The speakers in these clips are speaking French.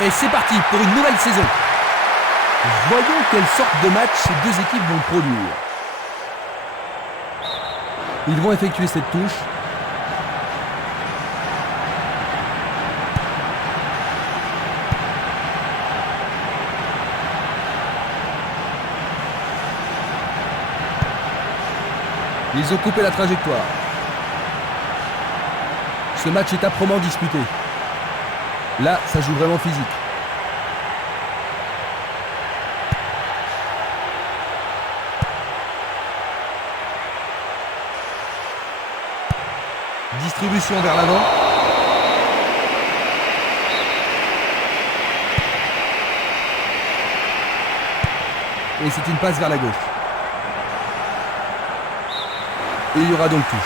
Et c'est parti pour une nouvelle saison. Voyons quelle sorte de match ces deux équipes vont produire. Ils vont effectuer cette touche. Ils ont coupé la trajectoire. Ce match est âprement disputé. Là, ça joue vraiment physique. Distribution vers l'avant. Et c'est une passe vers la gauche. Et il y aura donc touche.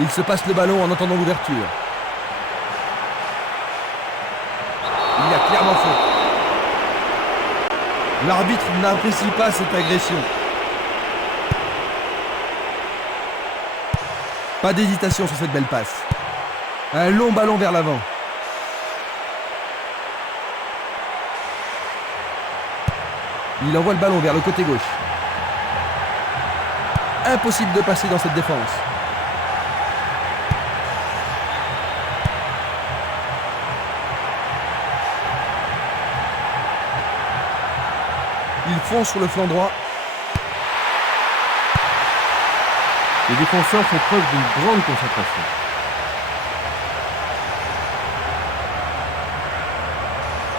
Il se passe le ballon en entendant l'ouverture. Il y a clairement faute. L'arbitre n'apprécie pas cette agression. Pas d'hésitation sur cette belle passe. Un long ballon vers l'avant. Il envoie le ballon vers le côté gauche. Impossible de passer dans cette défense. Il fonce sur le flanc droit. Les défenseurs font preuve d'une grande concentration.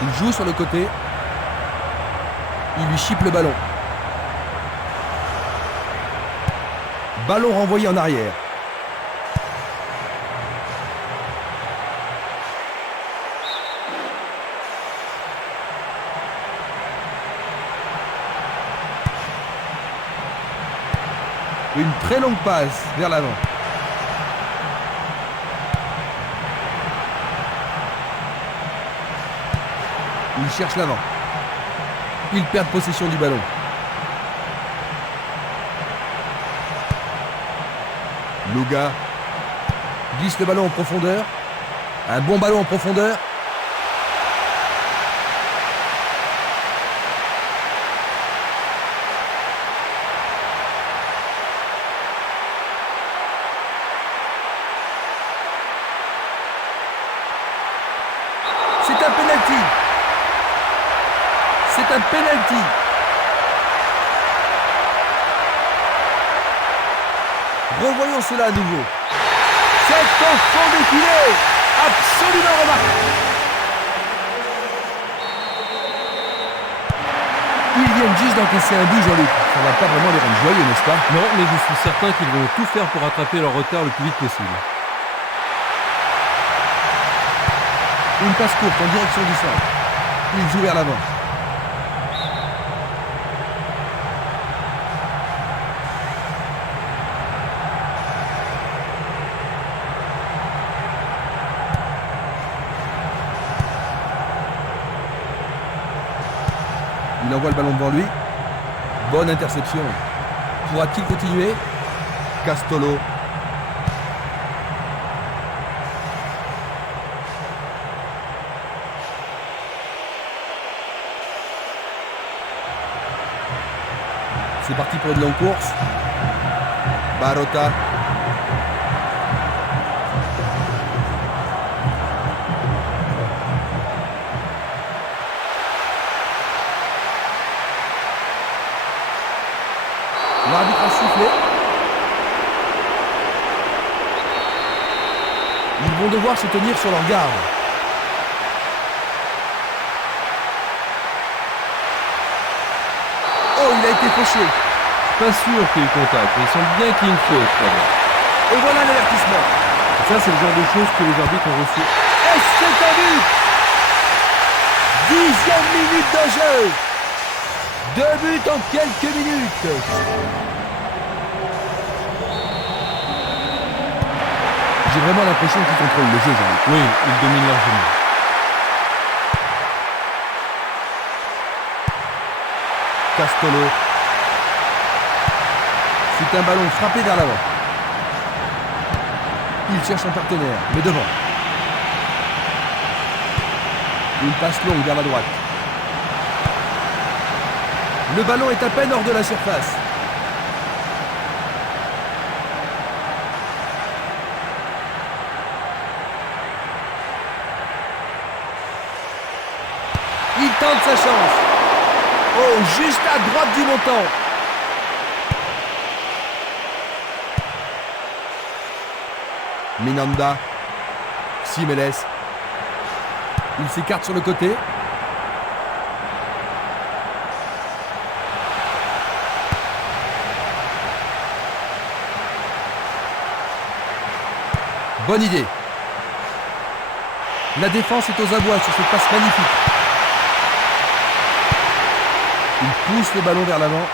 Il joue sur le côté. Il lui chipe le ballon. Ballon renvoyé en arrière. Une très longue passe vers l'avant. Il cherche l'avant. Il perd possession du ballon. Luga glisse le ballon en profondeur. Un bon ballon en profondeur. C'est un penalty. C'est un penalty. Revoyons cela à nouveau. C'est un fond défilé. Absolument remarquable. Ils viennent juste d'encaisser un but, Jean-Luc. Ça va pas vraiment les rendre joyeux, n'est-ce pas? Non, mais je suis certain qu'ils vont tout faire pour rattraper leur retard le plus vite possible. Une passe courte en direction du centre. Il joue vers l'avant. Il envoie le ballon devant lui. Bonne interception. Pourra-t-il continuer? Castolo. C'est parti pour une longue course. Barota. L'arbitre a sifflé. Ils vont devoir se tenir sur leur garde. Oh, il a été fauché. Pas sûr qu'il y ait eu contact, mais il semble bien qu'il y ait une faute. Et voilà l'avertissement. Ça, c'est le genre de choses que les arbitres ont reçu. Est-ce que t'as vu? 10e minute de jeu. 2 buts en quelques minutes. J'ai vraiment l'impression qu'il contrôle le jeu, Jean-Luc. Oui, il domine largement. Castolo. C'est un ballon frappé vers l'avant. Il cherche un partenaire, mais devant. Une passe longue vers la droite. Le ballon est à peine hors de la surface. Il tente sa chance. Oh, juste à droite du montant. Minanda. Simeles. Il s'écarte sur le côté. Bonne idée. La défense est aux abois sur cette passe magnifique. Il pousse le ballon vers l'avant.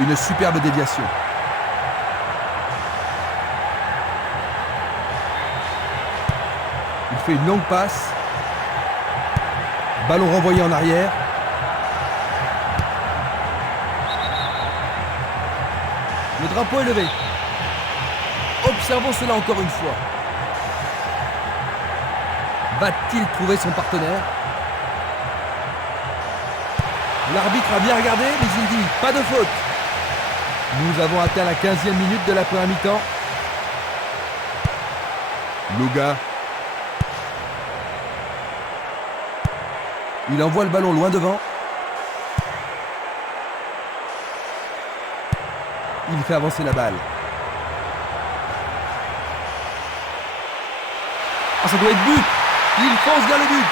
Une superbe déviation. Il fait une longue passe. Ballon renvoyé en arrière. Le drapeau est levé. Observons cela encore une fois. Va-t-il trouver son partenaire? L'arbitre a bien regardé, mais il dit pas de faute. Nous avons atteint la 15e minute de la première mi-temps. Luga. Il envoie le ballon loin devant. Il fait avancer la balle. Ah, ça doit être but. Il fonce vers le but.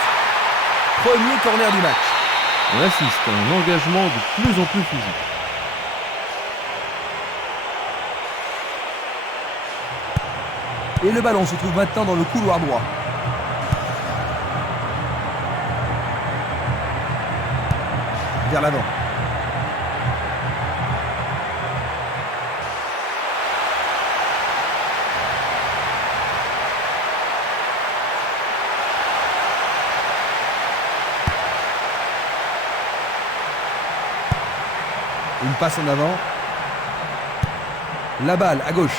Premier corner du match. On assiste à un engagement de plus en plus physique. Et le ballon se trouve maintenant dans le couloir droit. Vers l'avant. Une passe en avant. La balle à gauche.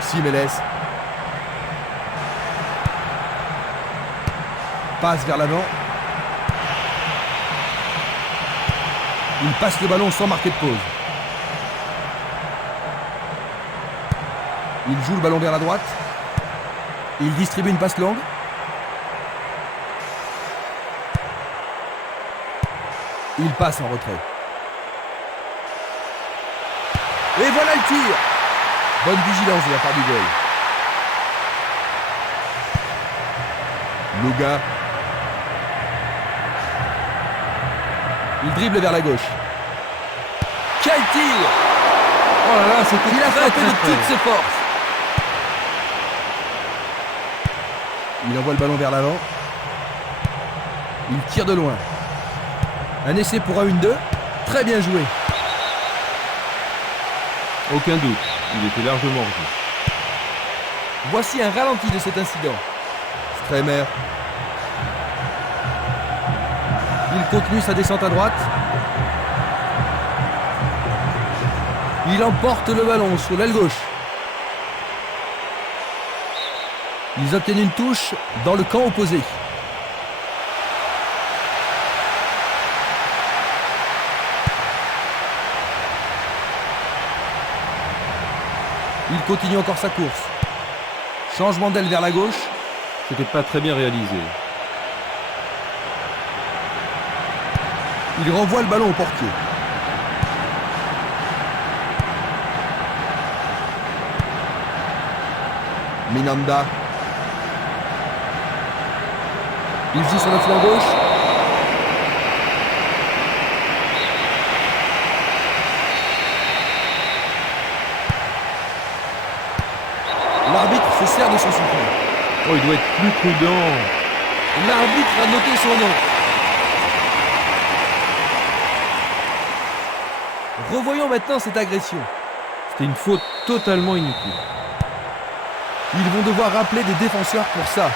Simeles. Passe vers l'avant. Il passe le ballon sans marquer de pause. Il joue le ballon vers la droite. Il distribue une passe longue. Il passe en retrait. Et voilà le tir. Bonne vigilance de la part du goal. Luga. Il dribble vers la gauche. Quel tir! Oh là là, c'était Il a frappé de près. toutes ses forces. Il envoie le ballon vers l'avant. Il tire de loin. Un essai pour un 1-2. Très bien joué. Aucun doute, il était largement hors jeu. Voici un ralenti de cet incident. Stremer. Il continue sa descente à droite. Il emporte le ballon sur l'aile gauche. Ils obtiennent une touche dans le camp opposé. Il continue encore sa course. Changement d'aile vers la gauche. C'était pas très bien réalisé. Il renvoie le ballon au portier. Minanda. Il joue sur le flanc gauche. L'arbitre se sert de son sifflet. Oh, il doit être plus prudent. L'arbitre a noté son nom. Revoyons maintenant cette agression. C'était une faute totalement inutile. Ils vont devoir rappeler des défenseurs pour ça.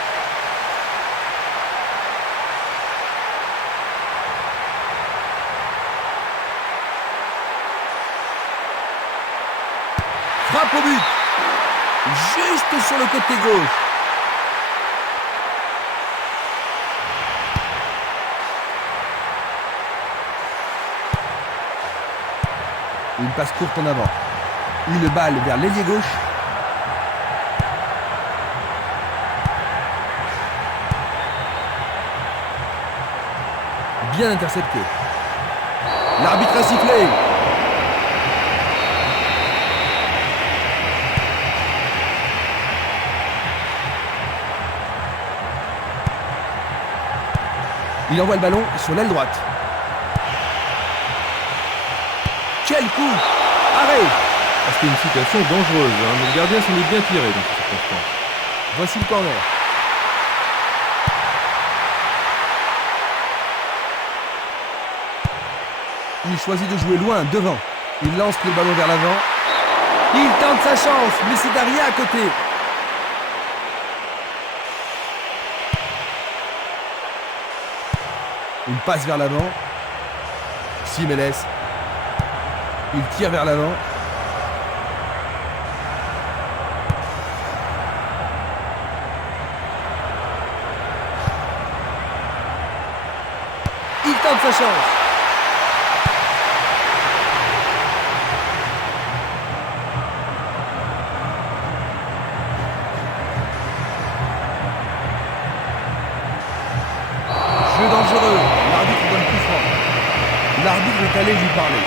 frappe au but. Juste sur le côté gauche. Une passe courte en avant. Une balle vers l'ailier gauche. Bien intercepté. L'arbitre a sifflé. Il envoie le ballon sur l'aile droite. Quel coup! Arrêt! C'était une situation dangereuse, hein, mais le gardien s'en est bien tiré dans cette circonstance. Voici le corner. Il choisit de jouer loin, devant. Il lance le ballon vers l'avant. Il tente sa chance, mais c'est Daria à côté. Une passe vers l'avant. Simeles. Il tire vers l'avant. Il tente sa chance. Jeu dangereux. L'arbitre donne coup franc. L'arbitre est allé lui parler.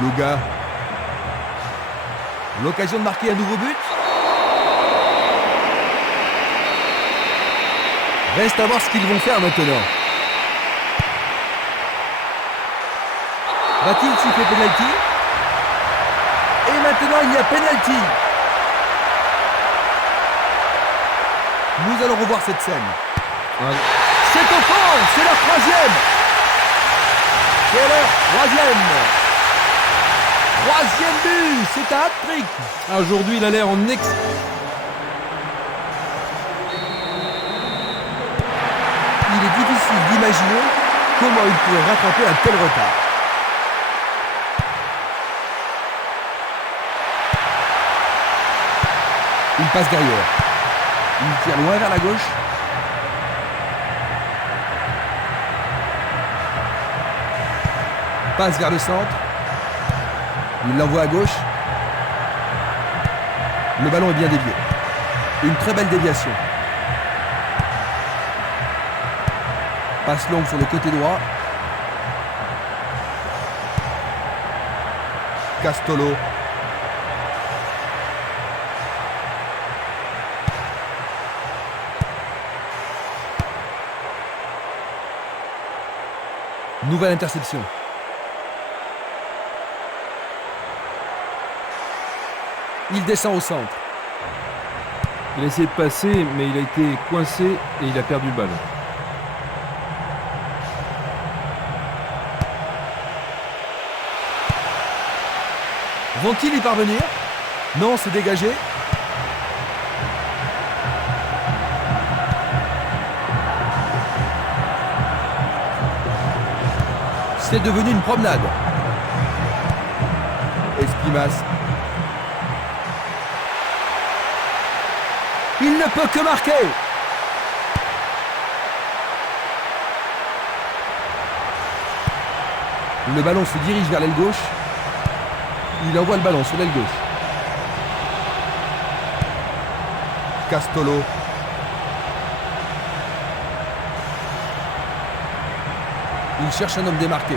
Loga. L'occasion de marquer un nouveau but. Reste à voir ce qu'ils vont faire maintenant. Va-t-il siffler penalty? Et maintenant il y a penalty. Nous allons revoir cette scène. Ouais. C'est au fond, c'est leur troisième. C'est leur troisième. Troisième but, c'est un hat-trick. Ah, aujourd'hui, il a l'air en Il est difficile d'imaginer comment il pourrait rattraper un tel retard. Il passe derrière. Il tire loin vers la gauche. Passe vers le centre. Il l'envoie à gauche. Le ballon est bien dévié. Une très belle déviation. Passe longue sur le côté droit. Castolo. Nouvelle interception. Il descend au centre. Il a essayé de passer, mais il a été coincé et il a perdu le ballon. Vont-ils y parvenir? Non, c'est dégagé. C'est devenu une promenade. Espimas. Il ne peut que marquer. Le ballon se dirige vers l'aile gauche. Il envoie le ballon sur l'aile gauche. Castolo. Il cherche un homme démarqué.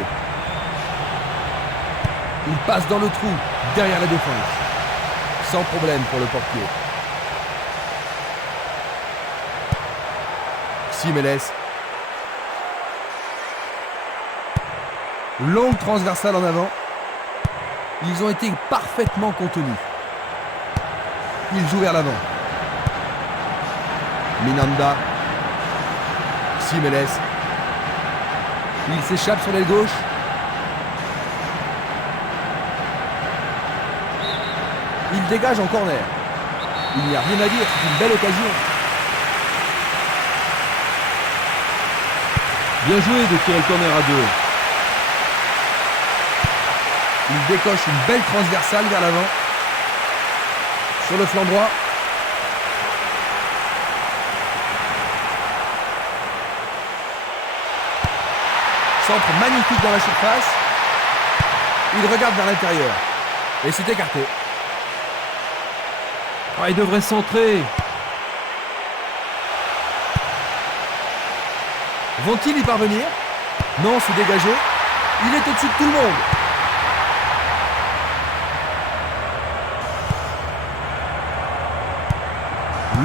Il passe dans le trou, derrière la défense. Sans problème pour le portier. Simeles. Longue transversale en avant. Ils ont été parfaitement contenus. Il joue vers l'avant. Minanda. Simeles. Il s'échappe sur l'aile gauche. Il dégage en corner. Il n'y a rien à dire, c'est une belle occasion. Bien joué de tirer le corner à deux. Il décoche une belle transversale vers l'avant. Sur le flanc droit. Centre magnifique dans la surface. Il regarde vers l'intérieur. Et c'est écarté. Ah, il devrait centrer. Vont-ils y parvenir? Non, c'est dégagé. Il est au-dessus de tout le monde.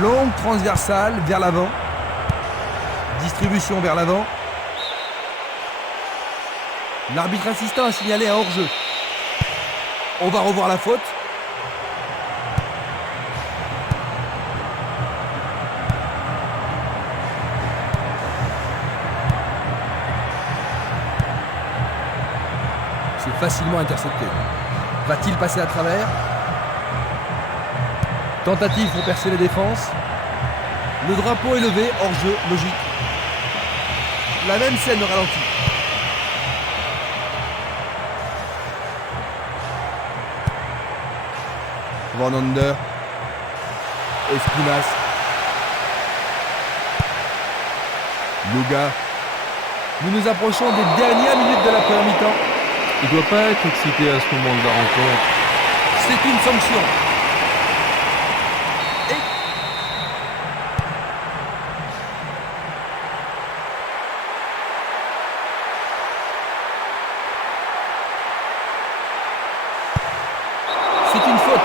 Longue transversale vers l'avant. Distribution vers l'avant. L'arbitre assistant a signalé un hors-jeu. On va revoir la faute. C'est facilement intercepté. Va-t-il passer à travers? Tentative pour percer les défenses. Le drapeau est levé, hors-jeu, logique. La même scène au ralenti. Van Under. Espinas. Luga. Nous nous approchons des dernières minutes de la première mi-temps. Il doit pas être excité à ce moment de la rencontre. C'est une sanction. C'est une faute.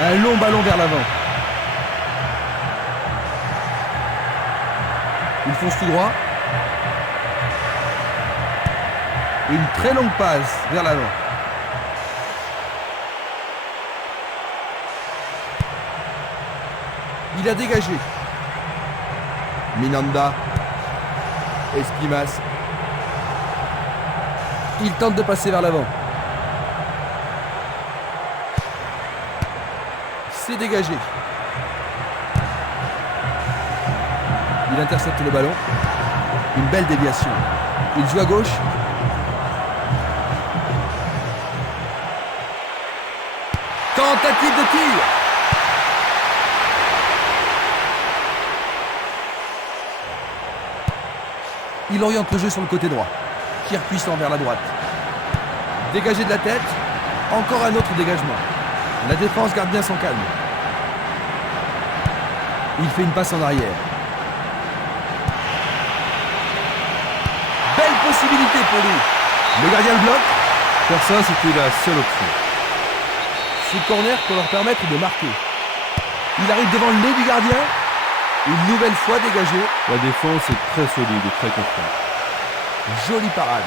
Un long ballon vers l'avant. Il fonce tout droit. Une très longue passe vers l'avant. Il a dégagé. Minanda. Espimas. Il tente de passer vers l'avant. C'est dégagé. Il intercepte le ballon. Une belle déviation. Il joue à gauche. Tentative de tir. Il oriente le jeu sur le côté droit. Tir puissant vers la droite. Dégagé de la tête. Encore un autre dégagement. La défense garde bien son calme. Il fait une passe en arrière. Belle possibilité pour lui. Le gardien le bloque. Faire ça, c'était la seule option. Ce corner pour leur permettre de marquer. Il arrive devant le nez du gardien. Une nouvelle fois dégagé. La défense est très solide et très constante. Jolie parade.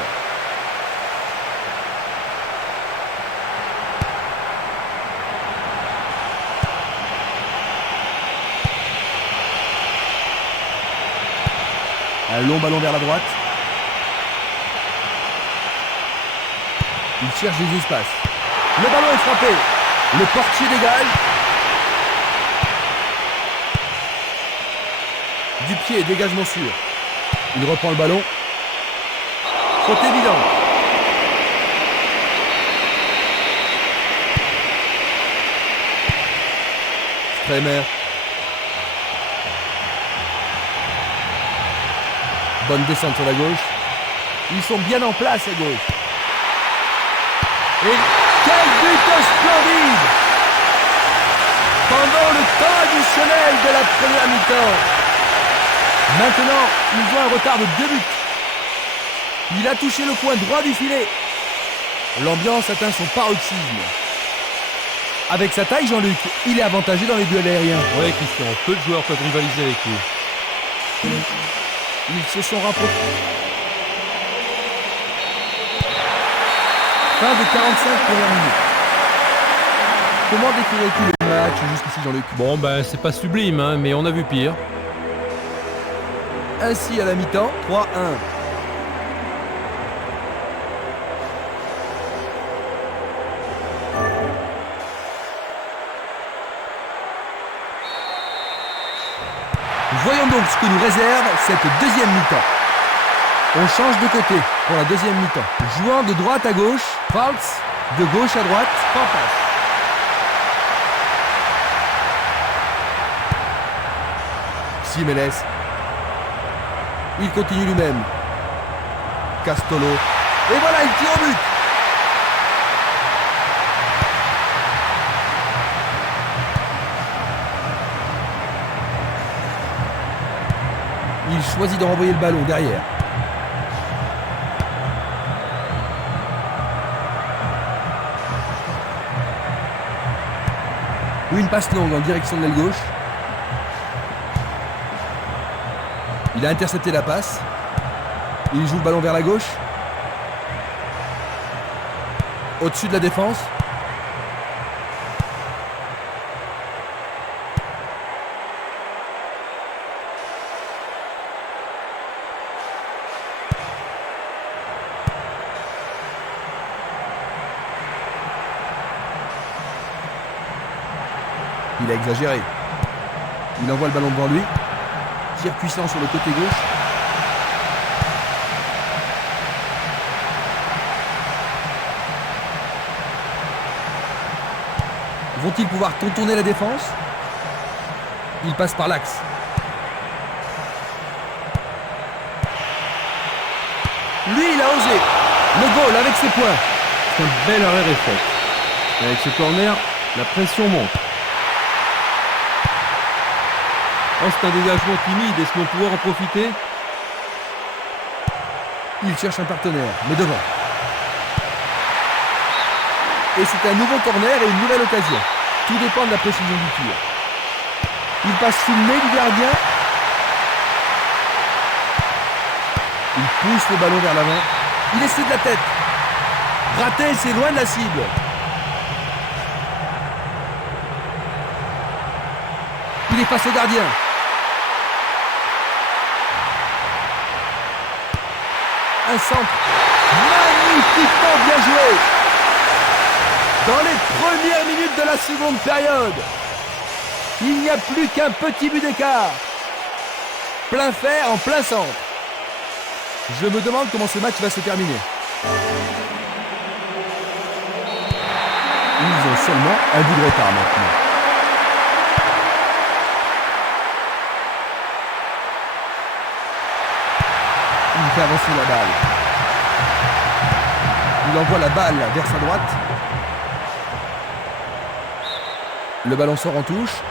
Un long ballon vers la droite. Il cherche des espaces. Le ballon est frappé. Le portier dégage. Du pied, dégagement sûr. Il reprend le ballon. Faute évidente. Stremer. Bonne descente sur la gauche. Ils sont bien en place à gauche. Et quel but splendide! Pendant le temps additionnel de la première mi-temps. Maintenant, ils ont un retard de 2 buts. Il a touché le coin droit du filet. L'ambiance atteint son paroxysme. Avec sa taille, Jean-Luc, il est avantagé dans les duels aériens. Ouais, Christian, peu de joueurs peuvent rivaliser avec lui. Ils se sont rapprochés. Fin de 45 premières minutes. Comment décrirais-tu le match jusqu'ici, Jean-Luc? Bon, ben, c'est pas sublime, hein, mais on a vu pire. Ainsi, à la mi-temps, 3-1. Voyons donc ce que nous réserve cette deuxième mi-temps. On change de côté pour la deuxième mi-temps. Jouant de droite à gauche, Falks, de gauche à droite, Pampas. Jiménez. Il continue lui-même. Castolo. Et voilà, il tire au but. Il choisit de renvoyer le ballon derrière. Une passe longue en direction de l'aile gauche. Il a intercepté la passe. Il joue le ballon vers la gauche. Au-dessus de la défense. Il a exagéré. Il envoie le ballon devant lui. Tir puissant sur le côté gauche. Vont-ils pouvoir contourner la défense? Il passe par l'axe. Lui, il a osé. Le goal avec ses points. C'est un bel arrêt réflexe. Avec ce corner, la pression monte. Oh, c'est un dégagement timide. Est-ce qu'on va pouvoir en profiter? Il cherche un partenaire, mais devant. Et c'est un nouveau corner et une nouvelle occasion. Tout dépend de la précision du tir. Il passe sous le nez du gardien. Il pousse le ballon vers l'avant. Il essaie de la tête. Raté, c'est loin de la cible. Il est face au gardien. Un centre magnifiquement bien joué. Dans les premières minutes de la seconde période, il n'y a plus qu'un petit but d'écart. Plein fer en plein centre. Je me demande comment ce match va se terminer. Ils ont seulement un but de retard maintenant. Il fait avancer la balle. Il envoie la balle vers sa droite. Le ballon sort en touche.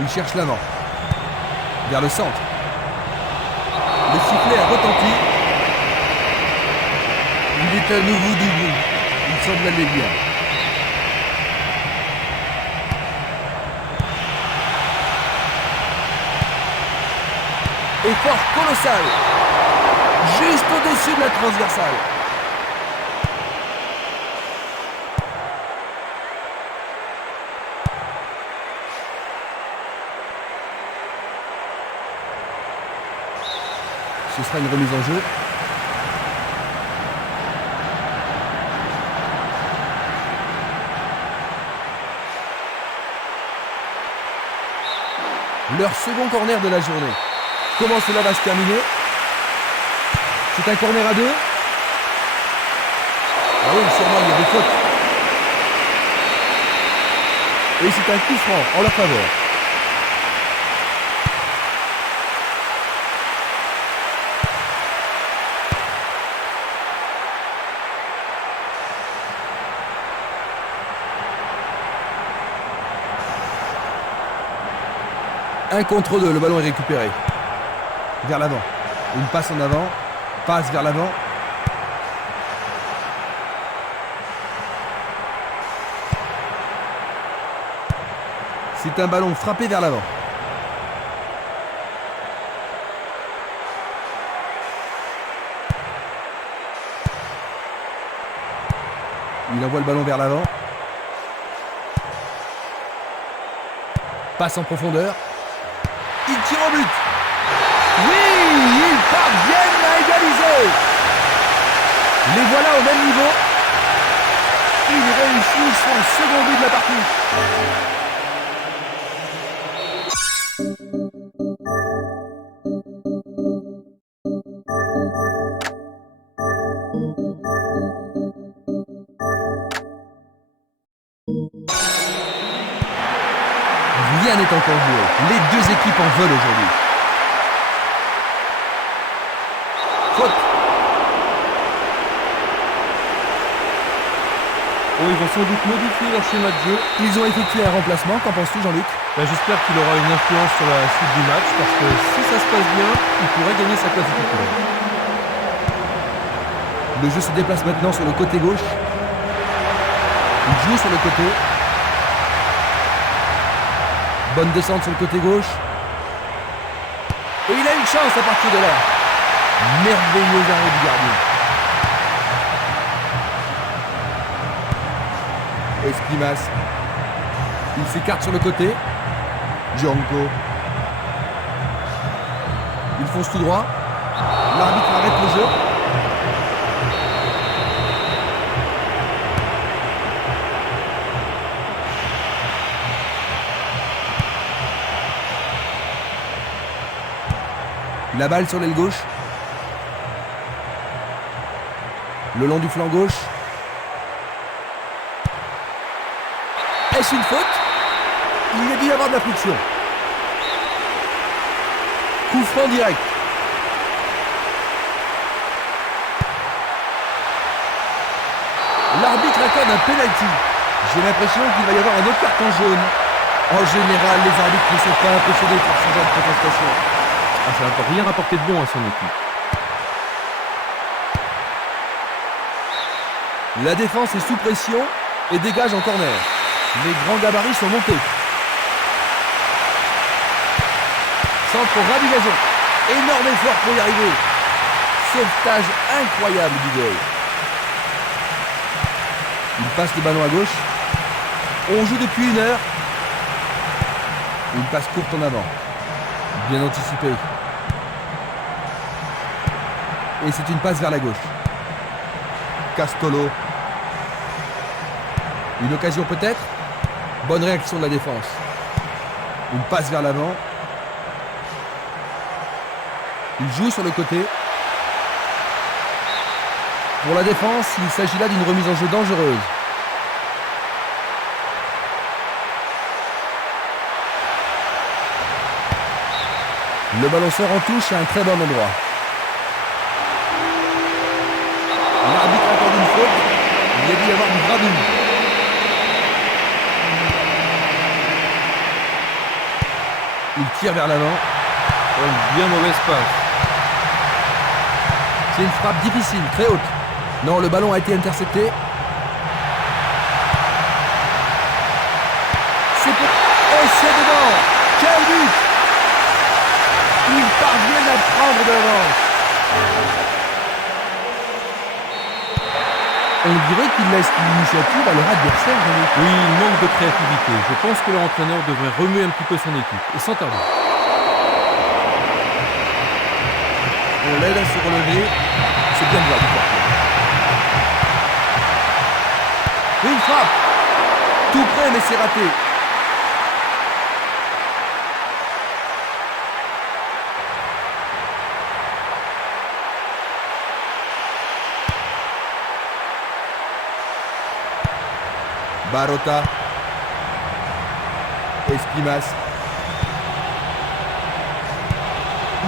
Il cherche l'avant. Vers le centre. Le sifflet a retenti. Il est à nouveau debout. Il semble aller bien. Effort colossal. Juste au-dessus de la transversale. Ce sera une remise en jeu. Leur second corner de la journée. Comment cela va se terminer? C'est un corner à deux. Ah oui, sûrement il y a des fautes. Et c'est un coup franc en leur faveur. Un contre deux, le ballon est récupéré. Vers l'avant. Une passe en avant. Passe vers l'avant. C'est un ballon frappé vers l'avant. Il envoie le ballon vers l'avant. Passe en profondeur. Il tire au but. Oui, ils parviennent à égaliser. Les voilà au même niveau. Ils réussissent son second but de la partie. Rien n'est encore joué. Les deux équipes en veulent aujourd'hui. Faute. Oh, ils vont sans doute modifier leur schéma de jeu. Ils ont effectué un remplacement. Qu'en penses-tu, Jean-Luc? J'espère qu'il aura une influence sur la suite du match parce que si ça se passe bien, il pourrait gagner sa place de titulaire. Le jeu se déplace maintenant sur le côté gauche. Il joue sur le côté. Bonne descente sur le côté gauche. Et il a une chance à partir de là. Merveilleux arrêt du gardien. Esquimas. Il s'écarte sur le côté. Django. Il fonce tout droit. L'arbitre arrête le jeu. La balle sur l'aile gauche. Le long du flanc gauche. Est-ce une faute? Il a dû y avoir de la friction. Coup franc direct. L'arbitre accorde un penalty. J'ai l'impression qu'il va y avoir un autre carton jaune. En général, les arbitres ne sont pas impressionnés par ce genre de protestation. Ça n'a rien rapporté de bon à son équipe. La défense est sous pression et dégage en corner. Les grands gabarits sont montés. Centre ras du gazon. Énorme effort pour y arriver. Sauvetage incroyable du goal. Il passe le ballon à gauche. On joue depuis 1 heure. Une passe courte en avant. Bien anticipé. Et c'est une passe vers la gauche. Castolo. Une occasion peut-être. Bonne réaction de la défense. Une passe vers l'avant. Il joue sur le côté. Pour la défense, il s'agit là d'une remise en jeu dangereuse. Le ballon sort en touche à un très bon endroit. L'arbitre accorde une faute. Il y a dû y avoir une gravure. Il tire vers l'avant. Une bien mauvaise passe. C'est une frappe difficile, très haute. Non, le ballon a été intercepté. C'est pour... Et c'est dedans. Quel but! Ils parviennent à prendre de l'avance. On dirait qu'ils laissent l'initiative à leur adversaire. Oui, il manque de créativité. Je pense que leur entraîneur devrait remuer un petit peu son équipe. Et sans tarder. On l'aide à se relever. C'est bien de voir du porteur. Une frappe. Tout près, mais c'est raté. Barota. Esquimas.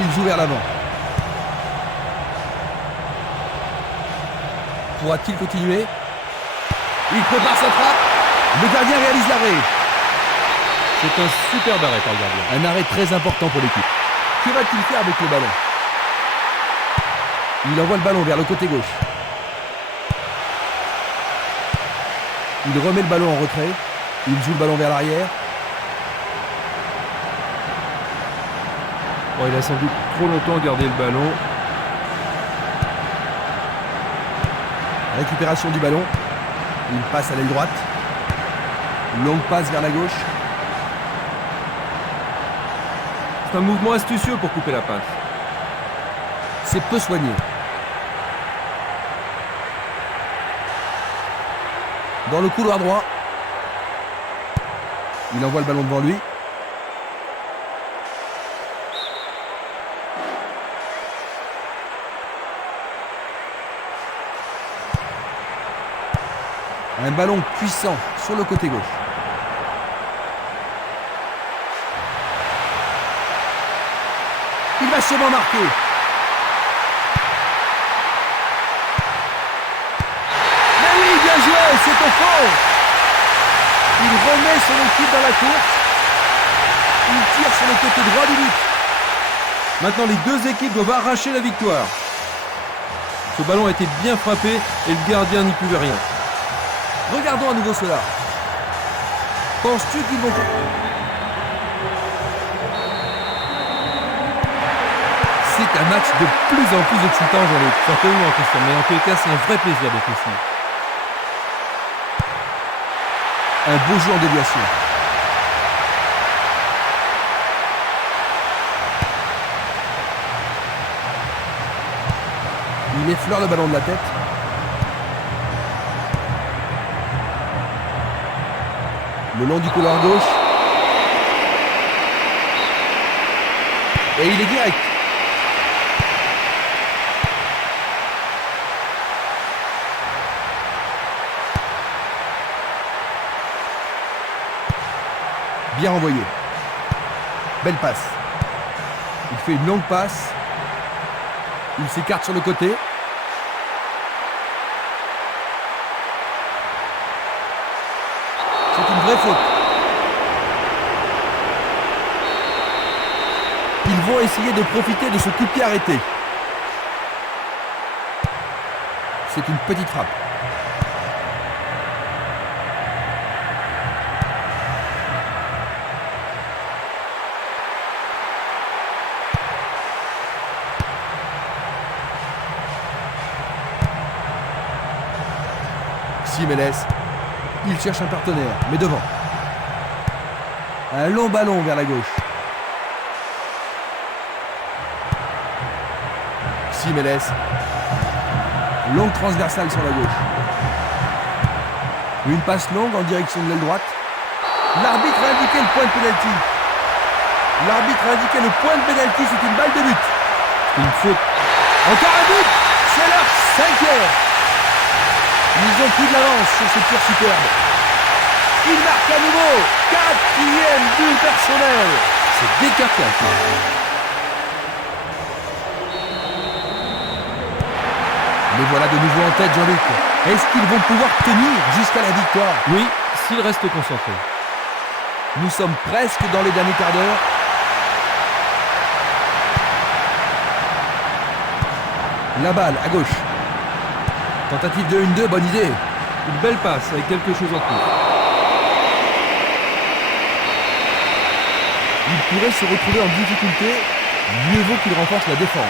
Il joue vers l'avant. Pourra-t-il continuer? Il prépare sa frappe. Le gardien réalise l'arrêt. C'est un superbe arrêt par le gardien. Un arrêt très important pour l'équipe. Que va-t-il faire avec le ballon? Il envoie le ballon vers le côté gauche. Il remet le ballon en retrait. Il joue le ballon vers l'arrière. Oh, il a sans doute trop longtemps gardé le ballon. Récupération du ballon. Il passe à l'aile droite. Longue passe vers la gauche. C'est un mouvement astucieux pour couper la passe. C'est peu soigné. Dans le couloir droit. Il envoie le ballon devant lui. Un ballon puissant sur le côté gauche. Il va sûrement marquer. Mais oui, bien joué, c'est au fond. Il remet son équipe dans la course. Il tire sur le côté droit du but. Maintenant, les deux équipes doivent arracher la victoire. Ce ballon a été bien frappé et le gardien n'y pouvait rien. Regardons à nouveau cela. Penses-tu qu'ils vont... C'est un match de plus en plus excitant, Jean-Luc. Certainement, Christian, mais en tous les cas, c'est un vrai plaisir d'être ici. Un beau jeu en déviation. Il effleure le ballon de la tête. Le long du couloir gauche. Et il est direct. Bien envoyé. Belle passe. Il fait une longue passe. Il s'écarte sur le côté. C'est une vraie faute. Ils vont essayer de profiter de ce coup de pied arrêté. C'est une petite frappe. Jiménez, il cherche un partenaire, mais devant. Un long ballon vers la gauche. Jiménez. Longue transversale sur la gauche. Une passe longue en direction de l'aile droite. L'arbitre a indiqué le point de pénalty. L'arbitre a indiqué le point de pénalty, c'est une balle de but. Une faute. Encore un but. C'est leur 5e. Ils ont plus de l'avance sur ce tir superbe. Il marque à nouveau. 4e but personnel. C'est décarté. Les voilà de nouveau en tête, Jean-Luc. Est-ce qu'ils vont pouvoir tenir jusqu'à la victoire? Oui, s'ils restent concentrés. Nous sommes presque dans les derniers quarts d'heure. La balle à gauche. Tentative de 1-2, bonne idée. Une belle passe avec quelque chose en plus. Il pourrait se retrouver en difficulté. Mieux vaut qu'il renforce la défense.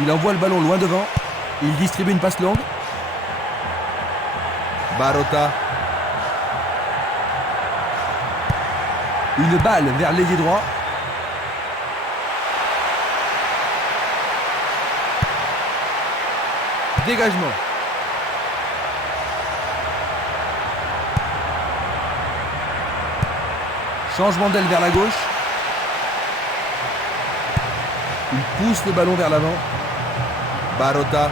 Il envoie le ballon loin devant. Il distribue une passe longue. Barota. Une balle vers l'ailier droit. Dégagement. Changement d'aile vers la gauche. Il pousse le ballon vers l'avant. Barota.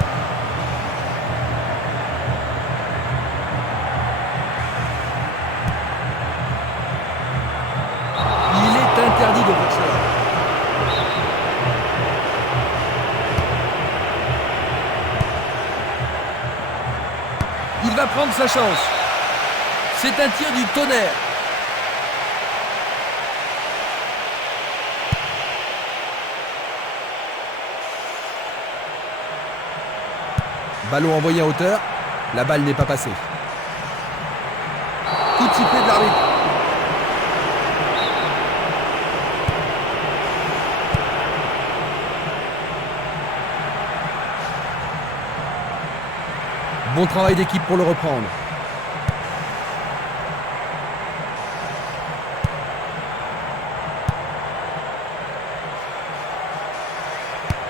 Il est interdit de faire cela. Il va prendre sa chance. C'est un tir du tonnerre. Ballon envoyé à hauteur. La balle n'est pas passée. Coup de sifflet de l'arbitre. Bon travail d'équipe pour le reprendre.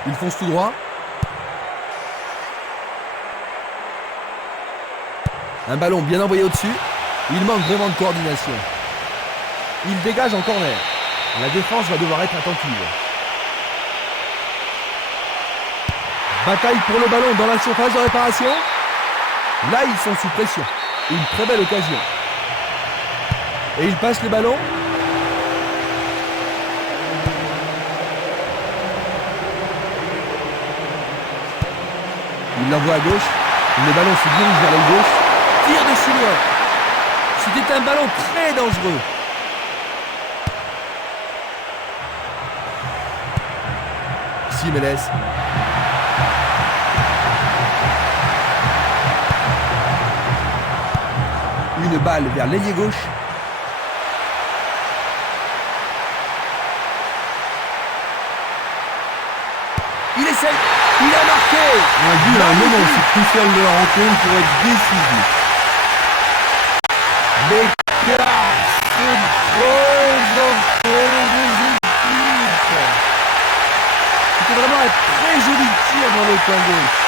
Il fonce tout droit. Un ballon bien envoyé au-dessus. Il manque vraiment de coordination. Il dégage en corner. La défense va devoir être attentive. Bataille pour le ballon dans la surface de réparation. Là, ils sont sous pression. Une très belle occasion. Et il passe le ballon. Il l'envoie à gauche. Le ballon se dirige vers l'aile gauche. Tire de si loin. C'était un ballon très dangereux. Jiménez. Une balle vers l'ailier gauche. Il essaye. Il a marqué. Un but à un moment si crucial de la rencontre pour être décisif. L'écart se creuse entre les deux équipes. C'était vraiment un très joli tir dans le coin gauche.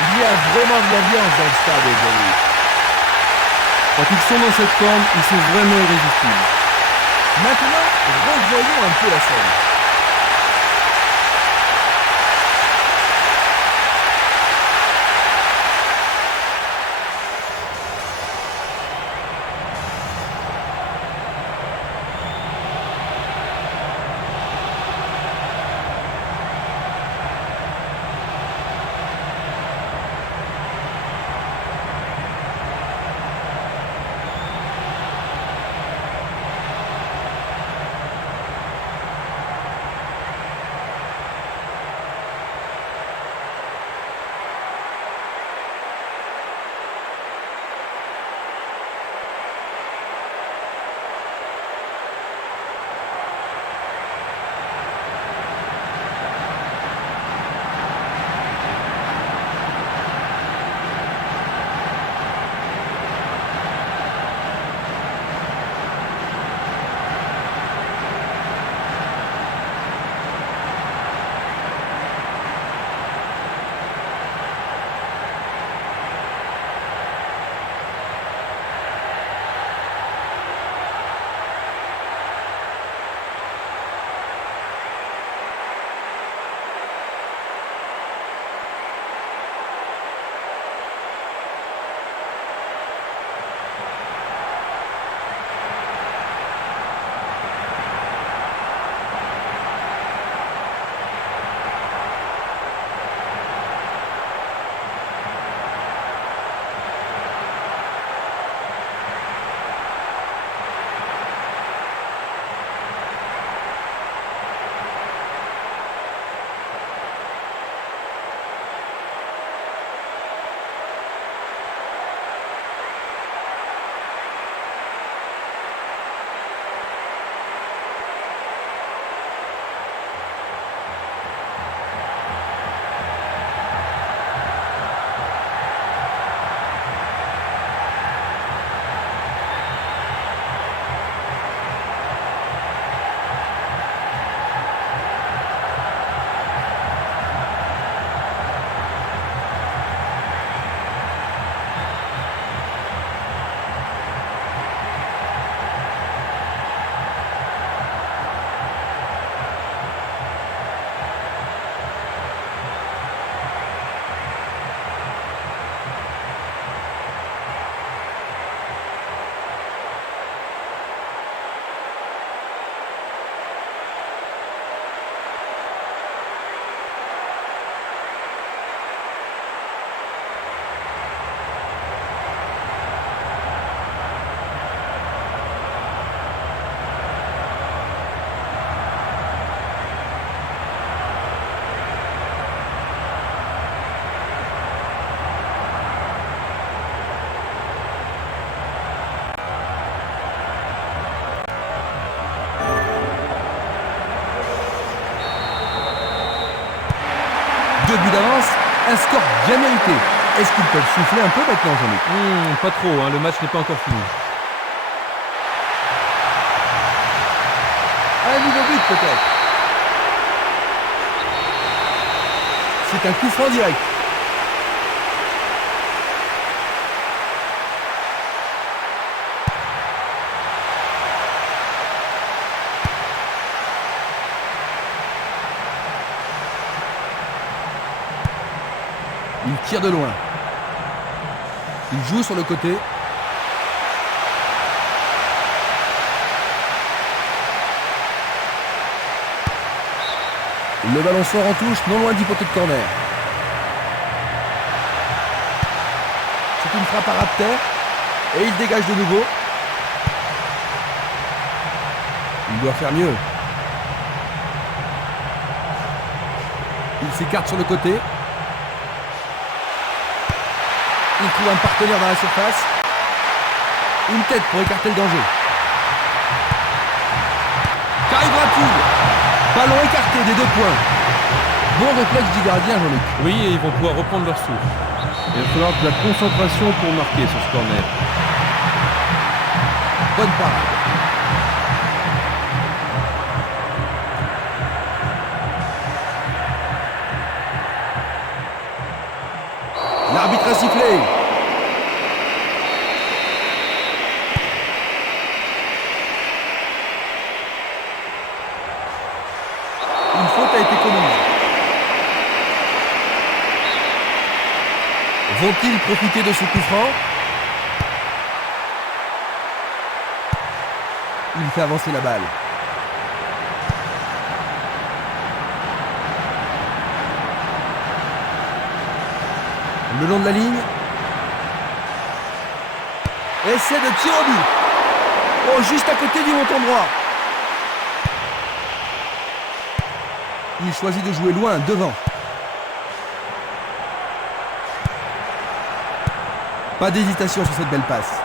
Il y a vraiment de l'ambiance dans le stade aujourd'hui. Quand ils sont dans cette forme, ils sont vraiment irrésistibles. Maintenant, revoyons un peu la scène. Deux buts d'avance, un score bien mérité. Est-ce qu'ils peuvent souffler un peu maintenant, Jean-Luc? Pas trop, hein, le match n'est pas encore fini. Un nouveau but peut-être. C'est un coup franc direct. Il tire de loin. Il joue sur le côté. Le ballon sort en touche, non loin du poteau de corner. C'est une frappe à ras de terre. Et il dégage de nouveau. Il doit faire mieux. Il s'écarte sur le côté. Il trouve un partenaire dans la surface. Une tête pour écarter le danger. Qu'arrivera-t-il? Ballon écarté des 2 points. Bon réflexe du gardien, Jean-Luc. Oui, et ils vont pouvoir reprendre leur souffle. Il va falloir de la concentration pour marquer sur ce corner. Bonne parade. L'arbitre a sifflé. Une faute a été commise. Vont-ils profiter de ce coup franc? Il fait avancer la balle. Le long de la ligne. Essai de tir au but. Oh, juste à côté du montant droit. Il choisit de jouer loin, devant. Pas d'hésitation sur cette belle passe.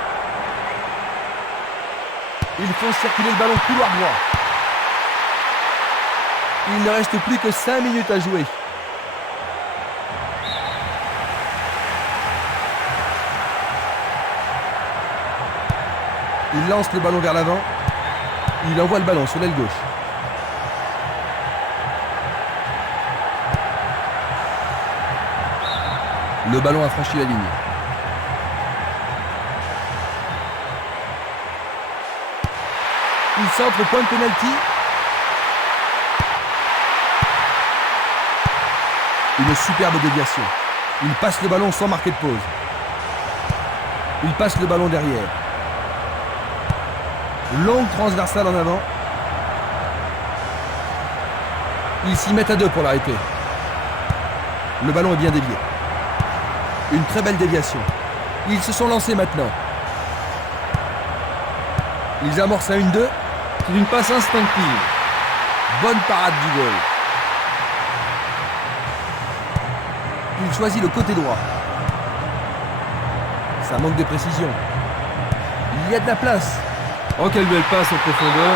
Ils font circuler le ballon couloir droit. Il ne reste plus que 5 minutes à jouer. Il lance le ballon vers l'avant. Il envoie le ballon sur l'aile gauche. Le ballon a franchi la ligne. Il centre au point de pénalty. Une superbe déviation. Il passe le ballon sans marquer de pause. Il passe le ballon derrière. Longue transversale en avant. Ils s'y mettent à 2 pour l'arrêter. Le ballon est bien dévié. Une très belle déviation. Ils se sont lancés maintenant. Ils amorcent un 1-2. C'est une passe instinctive. Bonne parade du goal. Il choisit le côté droit. Ça manque de précision. Il y a de la place. Oh, quelle belle passe en profondeur.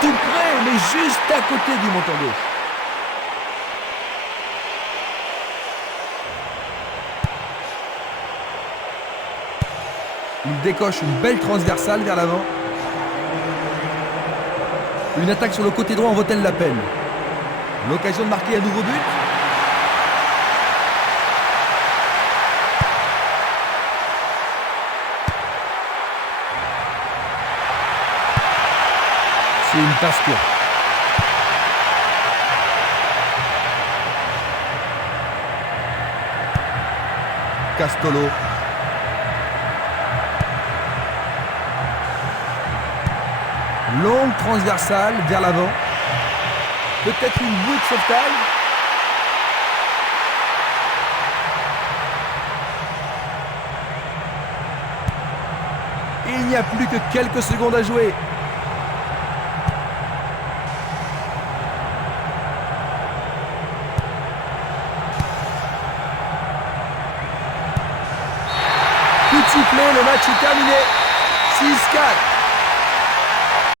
Tout près, mais juste à côté du montant gauche. Il décoche une belle transversale vers l'avant. Une attaque sur le côté droit en vaut-elle la peine? L'occasion de marquer un nouveau but? C'est une passe courte. Castolo. Longue transversale vers l'avant. Peut-être une bouée de sauvetage. Il n'y a plus que quelques secondes à jouer. Coup de sifflet, le match est terminé. 6-4.